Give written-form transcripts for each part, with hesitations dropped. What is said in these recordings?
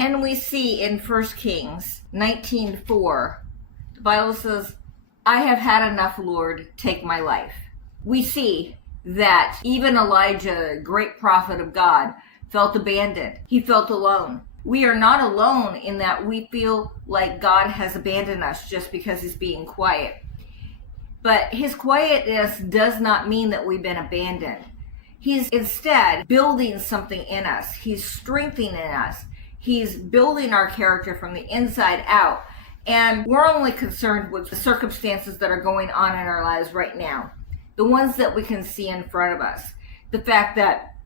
And we see in 1 Kings 19:4, the Bible says, I have had enough, Lord, take my life. We see that even Elijah, a great prophet of God, felt abandoned. He felt alone. We are not alone in that we feel like God has abandoned us just because he's being quiet. But his quietness does not mean that we've been abandoned. He's instead building something in us. He's strengthening us. He's building our character from the inside out. And we're only concerned with the circumstances that are going on in our lives right now. The ones that we can see in front of us. The fact that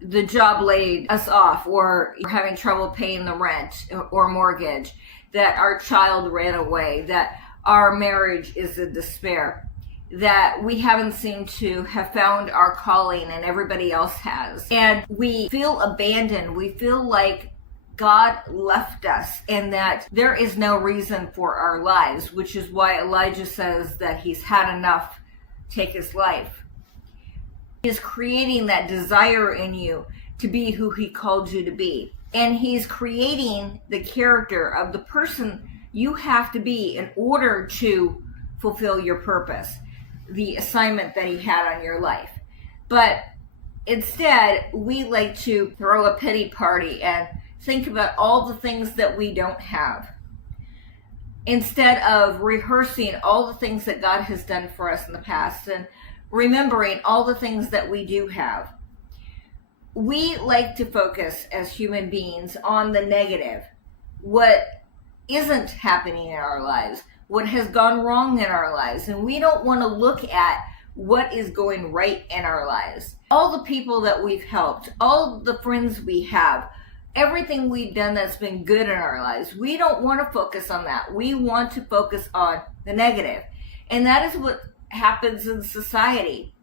the job laid us off, or we're having trouble paying the rent or mortgage, that our child ran away, that our marriage is in despair, that we haven't seemed to have found our calling and everybody else has. And we feel abandoned. We feel like God left us and that there is no reason for our lives, which is why Elijah says that he's had enough, take his life. He is creating that desire in you to be who he called you to be. And he's creating the character of the person you have to be in order to fulfill your purpose, the assignment that he had on your life. But instead, we like to throw a pity party and think about all the things that we don't have, instead of rehearsing all the things that God has done for us in the past and remembering all the things that we do have. We like to focus as human beings on the negative, what isn't happening in our lives, what has gone wrong in our lives, and we don't want to look at what is going right in our lives. All the people that we've helped, all the friends we have, everything we've done that's been good in our lives, we don't want to focus on that. We want to focus on the negative. And that is what happens in society.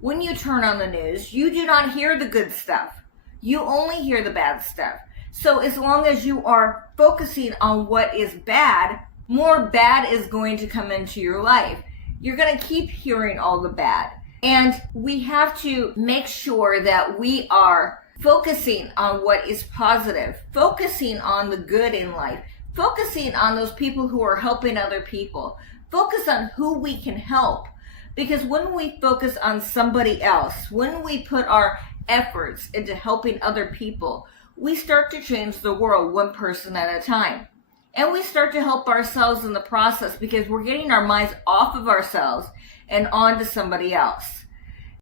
When you turn on the news, you do not hear the good stuff. You only hear the bad stuff. So as long as you are focusing on what is bad, more bad is going to come into your life. You're going to keep hearing all the bad. And we have to make sure that we are focusing on what is positive, focusing on the good in life, focusing on those people who are helping other people. Focus on who we can help. Because when we focus on somebody else, when we put our efforts into helping other people, we start to change the world one person at a time. And we start to help ourselves in the process because we're getting our minds off of ourselves and onto somebody else.